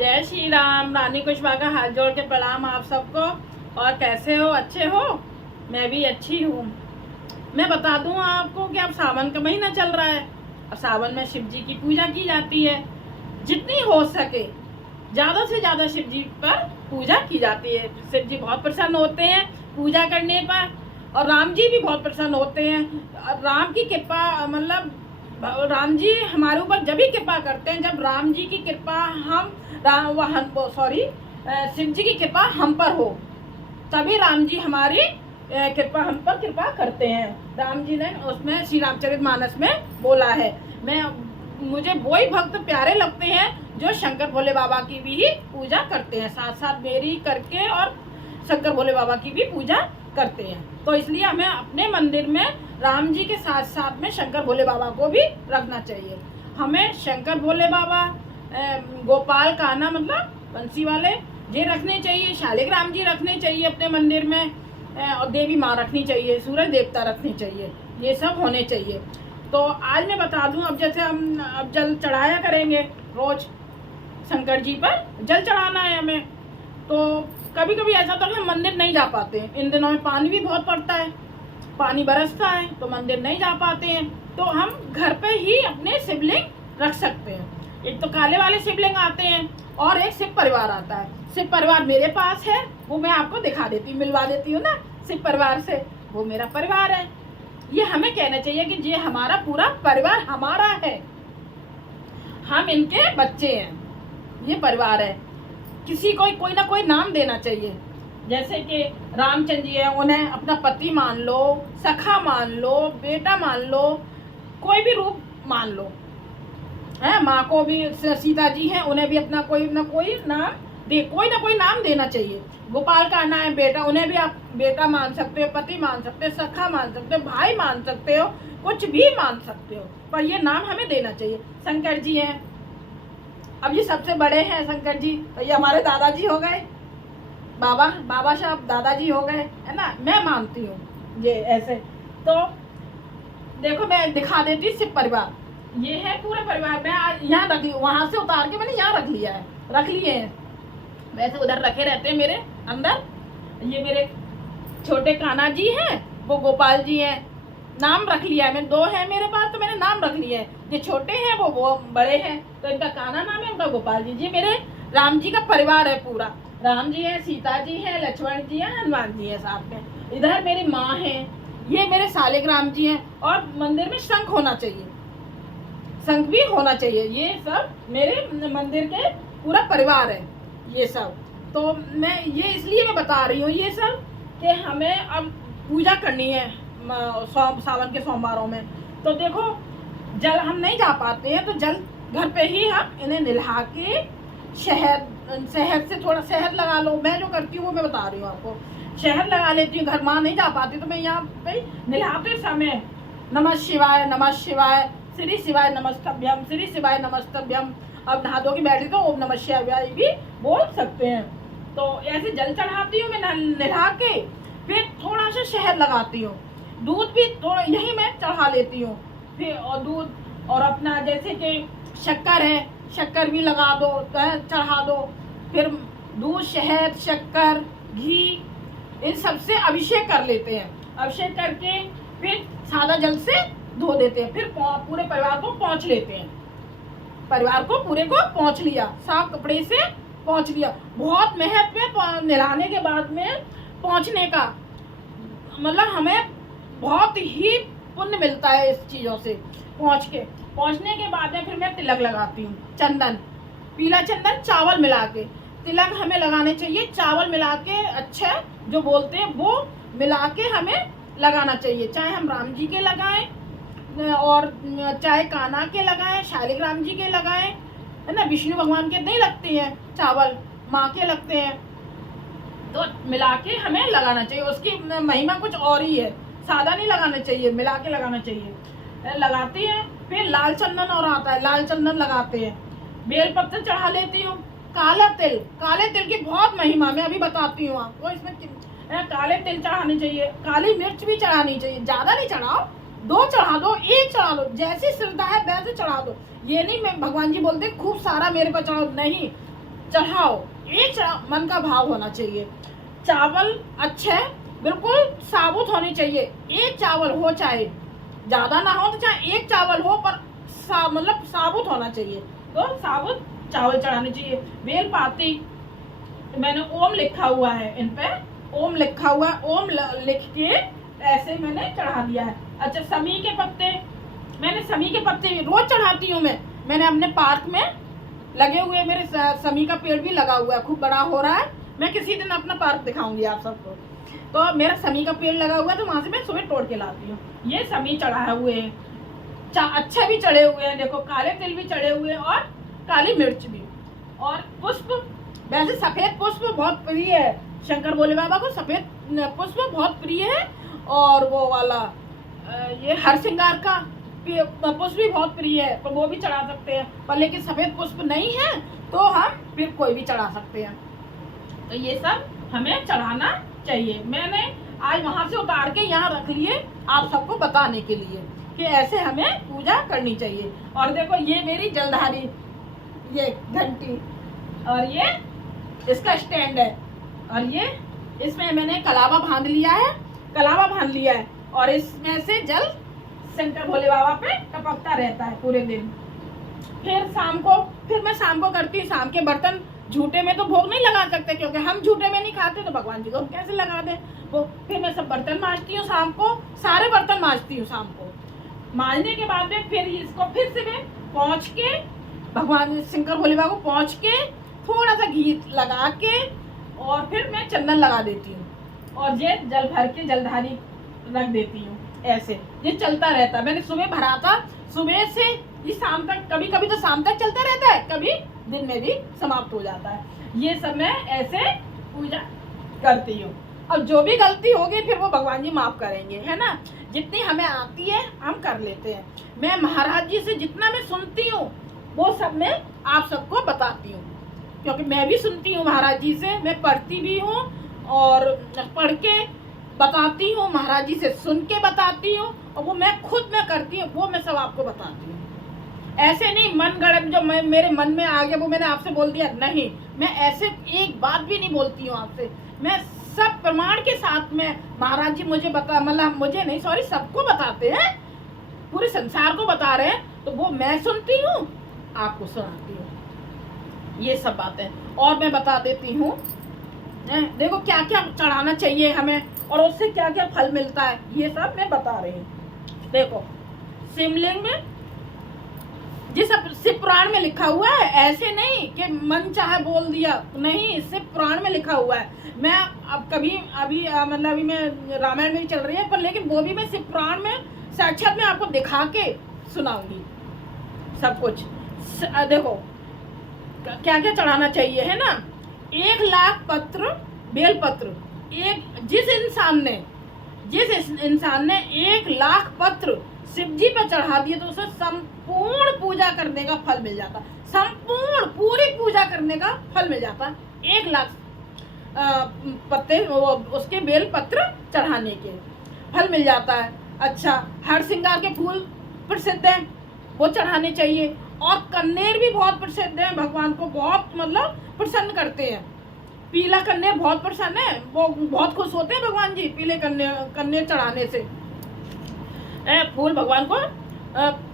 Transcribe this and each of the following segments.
जय श्री राम। रानी कुशवा का हाथ जोड़ के प्रणाम आप सबको। और कैसे हो? अच्छे हो? मैं भी अच्छी हूँ। मैं बता दूँ आपको कि अब सावन का महीना चल रहा है। अब सावन में शिव जी की पूजा की जाती है। जितनी हो सके ज़्यादा से ज़्यादा शिव जी पर पूजा की जाती है। शिव जी बहुत प्रसन्न होते हैं पूजा करने पर, और राम जी भी बहुत प्रसन्न होते हैं। राम की कृपा मतलब राम जी हमारे ऊपर जब भी कृपा करते हैं जब राम जी की कृपा शिव जी की कृपा हम पर हो, तभी राम जी हमारी कृपा हम पर कृपा करते हैं। राम जी ने उसमें श्री रामचरितमानस में बोला है। मुझे वही भक्त प्यारे लगते हैं जो शंकर भोले बाबा की भी पूजा करते हैं, साथ साथ मेरी करके और शंकर भोले बाबा की भी पूजा करते हैं। तो इसलिए हमें अपने मंदिर में राम जी के साथ साथ में शंकर भोले बाबा को भी रखना चाहिए। हमें शंकर भोले बाबा, गोपाल कान्हा मतलब बंसी वाले ये रखने चाहिए, शालिग्राम जी रखने चाहिए अपने मंदिर में, और देवी माँ रखनी चाहिए, सूरज देवता रखने चाहिए, ये सब होने चाहिए। तो आज मैं बता दूं, अब जैसे हम अब जल चढ़ाया करेंगे, रोज शंकर जी पर जल चढ़ाना है हमें। तो कभी कभी ऐसा तो हम मंदिर नहीं जा पाते हैं। इन दिनों में पानी भी बहुत पड़ता है, पानी बरसता है, तो मंदिर नहीं जा पाते हैं। तो हम घर पे ही अपने शिवलिंग रख सकते हैं। एक तो काले वाले शिवलिंग आते हैं और एक शिव परिवार आता है। शिव परिवार मेरे पास है, वो मैं आपको दिखा देती हूँ, मिलवा देती हूँ ना शिव परिवार से। वो मेरा परिवार है। ये हमें कहना चाहिए कि ये हमारा पूरा परिवार हमारा है, हम इनके बच्चे हैं, ये परिवार है। किसी को कोई ना कोई नाम देना चाहिए। जैसे कि रामचंद्र जी है, उन्हें अपना पति मान लो, सखा मान लो, बेटा मान लो, कोई भी रूप मान लो है। माँ को भी सीता जी हैं, उन्हें भी अपना कोई ना कोई नाम देना चाहिए। गोपाल का नाम है बेटा, उन्हें भी आप बेटा मान सकते हो, पति मान सकते हो, सखा मान सकते हो, भाई मान सकते हो, कुछ भी मान सकते हो, पर ये नाम हमें देना चाहिए। शंकर जी हैं, अब ये सबसे बड़े हैं शंकर जी, तो ये हमारे दादाजी हो गए। बाबा साहब दादाजी हो गए, है ना। मैं मानती हूँ ये ऐसे। तो देखो मैं दिखा देती हूँ शिव परिवार। ये है पूरा परिवार। मैं यहाँ रख ली, वहाँ से उतार के मैंने यहाँ रख लिया है, रख लिए हैं। वैसे उधर रखे रहते हैं मेरे अंदर। ये मेरे छोटे कान्हा जी हैं, वो गोपाल जी हैं। नाम रख लिया है मैंने, दो हैं मेरे पास तो मैंने नाम रख लिया है। ये छोटे हैं, वो बड़े हैं, तो इनका कान्हा नाम है, उनका गोपाल जी। ये मेरे राम जी का परिवार है पूरा। राम जी है, सीता जी है, लक्ष्मण जी है, हनुमान जी है साथ में। इधर मेरी माँ है, ये मेरे शालिग्राम जी हैं। और मंदिर में शंख होना चाहिए, शंख भी होना चाहिए। ये सब मेरे मंदिर के पूरा परिवार है ये सब। तो मैं ये इसलिए मैं बता रही हूँ ये सब कि हमें अब पूजा करनी है सावन के सोमवारों में। तो देखो जल हम नहीं जा पाते हैं, तो जल घर पे ही हम इन्हें नहला के शहद से थोड़ा शहद लगा लो। मैं जो करती हूँ वो मैं बता रही हूँ आपको। शहद लगा लेती हूँ, घर माँ नहीं जा पाती तो मैं यहाँ पे नहलाते समय नमः शिवाय, नमः शिवाय, श्री शिवाय नमस्तभ्यम, श्री शिवाय नमस्तभ्यम। अब नहा धो के बैठी तो ओम नमः शिवाय भी बोल सकते हैं। तो ऐसे जल चढ़ाती हूँ मैं नहा के, फिर थोड़ा सा शहद लगाती हूँ, दूध भी थोड़ा यही मैं चढ़ा लेती हूँ। फिर और दूध और अपना जैसे कि शक्कर है, शक्कर भी लगा दो, चढ़ा दो। फिर दूध, शहद, शक्कर, घी, इन सबसे अभिषेक कर लेते हैं। अभिषेक करके फिर सादा जल से धो देते हैं। फिर पूरे परिवार को पोंछ लेते हैं। परिवार को पूरे को पोंछ लिया, साफ कपड़े से पोंछ लिया। बहुत महत्व है नहलाने के बाद में पोंछने का, मतलब हमें बहुत ही पुण्य मिलता है इस चीज़ों से। पोंछने के बाद में फिर मैं तिलक लगाती हूँ, चंदन, पीला चंदन चावल मिला के तिलक हमें लगाने चाहिए। चावल मिला के अच्छा जो बोलते हैं वो मिला के हमें लगाना चाहिए। चाहे हम राम जी के लगाएं और चाहे कान्हा के लगाएं, शालिग्राम जी के लगाएं, है ना। विष्णु भगवान के नहीं लगते हैं चावल, माँ के लगते हैं। तो मिला के हमें लगाना चाहिए। उसकी महिमा कुछ और ही है, सादा नहीं लगाना चाहिए, मिला के लगाना चाहिए। लगाते हैं। फिर लाल चंदन और आता है, लाल चंदन लगाते हैं। बेलपत्र चढ़ा लेती हूँ। काले तिल की बहुत महिमा मैं अभी बताती हूँ आपको। इसमें काले तिल चढ़ाने चाहिए, काली मिर्च भी चढ़ानी चाहिए। ज़्यादा नहीं चढ़ाओ, 2 चढ़ा दो, 1 चढ़ा दो, जैसी श्रद्धा है वैसे चढ़ा दो। ये नहीं मैं भगवान जी बोलते खूब सारा मेरे पर चढ़ाओ, नहीं। चढ़ाओ, एक मन का भाव होना चाहिए। चावल अच्छे बिल्कुल साबुत होनी चाहिए, एक चावल हो, चाहे ज़्यादा ना हो तो चाहे एक चावल हो, पर मतलब साबुत होना चाहिए, तो साबुत चावल चढ़ाने चाहिए। बेलपाती मैंने ओम लिखा हुआ है, इन पे ओम लिखा हुआ, ओम लिख के ऐसे मैंने चढ़ा दिया है। अच्छा, समी के पत्ते, मैंने समी के पत्ते रोज चढ़ाती हूँ। मैंने अपने पार्क में लगे हुए, मेरे समी का पेड़ भी लगा हुआ है, खूब बड़ा हो रहा है। मैं किसी दिन अपना पार्क दिखाऊंगी आप सबको। तो मेरा समी का पेड़ लगा हुआ है, तो वहाँ से मैं सुबह तोड़ के लाती हूँ। ये समी चढ़ाए हुए हैं, अच्छे भी चढ़े हुए हैं, देखो काले तिल भी चढ़े हुए हैं और काली मिर्च भी। और पुष्प, वैसे सफ़ेद पुष्प बहुत प्रिय है शंकर भोले बाबा को, सफ़ेद पुष्प बहुत प्रिय है। और वो वाला ये हर श्रृंगार का पुष्प भी बहुत प्रिय है, तो वो भी चढ़ा सकते हैं। पर लेकिन सफ़ेद पुष्प नहीं है तो हम फिर कोई भी चढ़ा सकते हैं। तो ये सब हमें चढ़ाना चाहिए। मैंने आज वहाँ से उतार के यहाँ रख लिए आप सबको बताने के लिए कि ऐसे हमें पूजा करनी चाहिए। और देखो ये मेरी जलधारी, ये घंटी, और ये इसका स्टैंड है, और ये इसमें मैंने कलावा बांध लिया है, और इसमें से जल शंकर भोले बाबा पे टपकता रहता है पूरे दिन। फिर मैं शाम को करती हूँ। शाम के बर्तन झूठे में तो भोग नहीं लगा सकते, क्योंकि हम झूठे में नहीं खाते, तो भगवान जी को हम कैसे लगा दें वो। फिर मैं सब बर्तन मांजती हूँ शाम को, सारे बर्तन मांजती हूँ शाम को। मांजने के बाद में फिर इसको फिर से मैं पहुँच के भगवान शंकर भोले बाबा को पहुँच के थोड़ा सा घी लगा के, और फिर मैं चंदन लगा देती हूँ, और ये जल भर के जलधारी रख देती हूँ। ऐसे ये चलता रहता है। मैंने सुबह भरा था, सुबह से ये शाम तक, कभी कभी तो शाम तक चलता रहता है, कभी दिन में भी समाप्त हो जाता है। ये सब मैं ऐसे पूजा करती हूँ। और जो भी गलती होगी फिर वो भगवान जी माफ़ करेंगे, है ना। जितनी हमें आती है हम कर लेते हैं। मैं महाराज जी से जितना मैं सुनती हूँ वो सब मैं आप सबको बताती हूँ, क्योंकि मैं भी सुनती हूँ महाराज जी से, मैं पढ़ती भी हूँ और पढ़ के बताती हूँ, महाराज जी से सुन के बताती हूँ, और वो मैं खुद में करती हूँ, वो मैं सब आपको बताती हूँ। ऐसे नहीं मन गढ़ंत जो मेरे मन में आ गया वो मैंने आपसे बोल दिया, नहीं, मैं ऐसे एक बात भी नहीं बोलती हूँ आपसे। मैं सब प्रमाण के साथ में, महाराज जी मुझे मतलब मुझे नहीं, सॉरी, सबको बताते हैं, पूरे संसार को बता रहे हैं, तो वो मैं सुनती हूँ, आपको सुनाती हूँ। ये सब बातें और मैं बता देती हूँ। देखो क्या क्या चढ़ाना चाहिए हमें और उससे क्या क्या फल मिलता है, ये सब मैं बता रही हूँ। देखो शिवलिंग में जिस शिव पुराण में लिखा हुआ है, ऐसे नहीं कि मन चाहे बोल दिया, नहीं, शिव पुराण में लिखा हुआ है। मैं अब अभी मतलब अभी मैं रामायण में भी चल रही है, पर लेकिन वो भी मैं शिव पुराण में साक्षात में आपको दिखा के सुनाऊंगी सब कुछ। देखो क्या क्या चढ़ाना चाहिए, है ना। 1,00,000 पत्र बेलपत्र, जिस इंसान ने 1,00,000 पत्र शिव जी पर चढ़ा दिए तो उसे संपूर्ण पूजा करने का फल मिल जाता, संपूर्ण पूरी पूजा करने का फल मिल जाता। 1,00,000 पत्ते उसके बेल पत्र चढ़ाने के फल मिल जाता है। अच्छा, हर श्रृंगार के फूल प्रसिद्ध हैं, वो चढ़ाने चाहिए। और कन्नेर भी बहुत प्रसिद्ध है, भगवान को बहुत मतलब प्रसन्न करते हैं। पीला कन्नेर बहुत प्रसन्न है, वो बहुत खुश होते हैं भगवान जी पीले कन्नेर चढ़ाने से। फूल भगवान को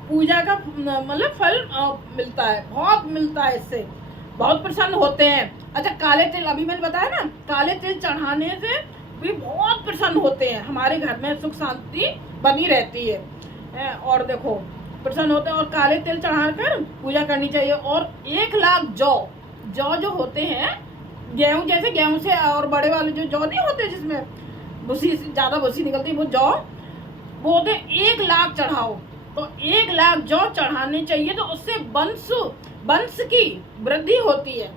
पूजा का मतलब फल मिलता है, बहुत मिलता है, इससे बहुत प्रसन्न होते हैं। अच्छा, काले तिल, अभी मैंने बताया ना, काले तिल चढ़ाने से भी बहुत प्रसन्न होते हैं, हमारे घर में सुख शांति बनी रहती है। और देखो प्रसन्न होते हैं। और काले तिल चढ़ाकर पूजा करनी चाहिए। और 1,00,000 जौ जो होते हैं, गेहूँ जैसे, गेहूँ से और बड़े वाले जो जौ नहीं होते जिसमें भूसी ज़्यादा भूसी निकलती है, वो जौ, वो होते 1,00,000 चढ़ाओ। तो 1,00,000 जौ चढ़ाने चाहिए, तो उससे वंश की वृद्धि होती है,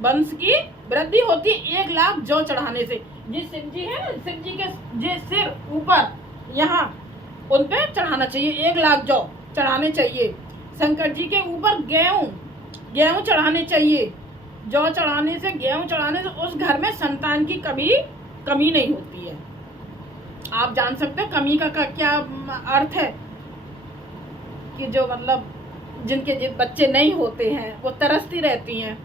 वंश की वृद्धि होती है 1,00,000 जौ चढ़ाने से। जिस शिव जी है ना, शिव जी के सिर ऊपर यहाँ उन पे चढ़ाना चाहिए, 1,00,000 जौ चढ़ाने चाहिए। शंकर जी के ऊपर गेहूँ चढ़ाने चाहिए। जौ चढ़ाने से, गेहूँ चढ़ाने से उस घर में संतान की कभी कमी नहीं होती है। आप जान सकते हैं कमी का क्या अर्थ है, कि जो मतलब जिनके बच्चे नहीं होते हैं वो तरसती रहती हैं,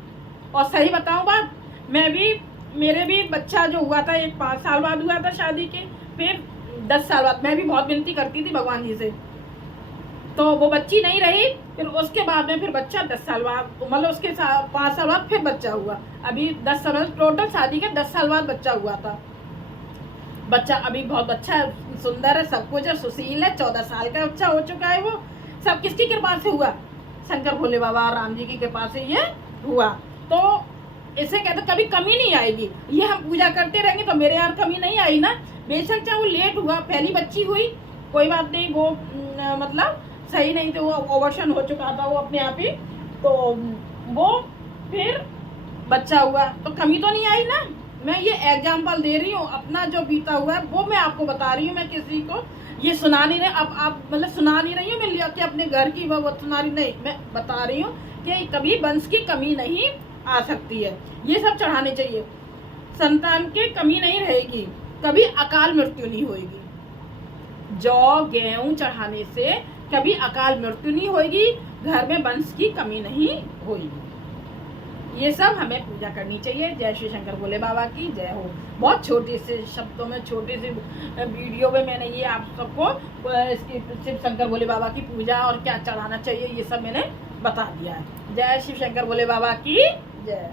और सही बताऊं बात, मेरे भी बच्चा जो हुआ था, एक 5 साल बाद हुआ था शादी के, फिर 10 साल बाद। मैं भी बहुत विनती करती थी भगवान जी से, तो वो बच्ची नहीं रही। फिर उसके बाद में फिर बच्चा 10 साल बाद, मतलब उसके 5 साल बाद फिर बच्चा हुआ। अभी 10 साल, टोटल शादी के 10 साल बाद बच्चा हुआ था। बच्चा अभी बहुत अच्छा है, सुंदर है, सब कुछ है, सुशील है, 14 साल का बच्चा हो चुका है। वो सब किसकी कृपा से हुआ? शंकर भोले बाबा राम जी की कृपा से ये हुआ। तो इसे कहते कभी कमी नहीं आएगी। ये हम पूजा करते रहेंगे तो मेरे यहाँ कमी नहीं आई ना। बेशक चाहे वो लेट हुआ, पहली बच्ची हुई, कोई बात नहीं, वो मतलब सही नहीं थे, वो ओवर्शन हो चुका था वो अपने आप ही, तो वो फिर बच्चा हुआ, तो कमी तो नहीं आई ना। मैं ये एग्जाम्पल दे रही हूँ, अपना जो बीता हुआ है वो मैं आपको बता रही हूँ। मैं किसी को ये सुना नहीं रही, अब आप मतलब सुना नहीं रही हूँ मैं लिया कि अपने घर की वो सुना रही नहीं, मैं बता रही हूँ कि कभी वंश की कमी नहीं आ सकती है। ये सब चढ़ाने चाहिए, संतान की कमी नहीं रहेगी, कभी अकाल मृत्यु नहीं होगी। जौ गेहूं चढ़ाने से कभी अकाल मृत्यु नहीं होगी, घर में वंश की कमी नहीं होगी। ये सब हमें पूजा करनी चाहिए। जय श्री शंकर भोले बाबा की जय हो। बहुत छोटे से शब्दों में, छोटी सी वीडियो में मैंने ये आप सबको शिव शंकर भोले बाबा की पूजा और क्या चढ़ाना चाहिए ये सब मैंने बता दिया है। जय शिव शंकर भोले बाबा की जय।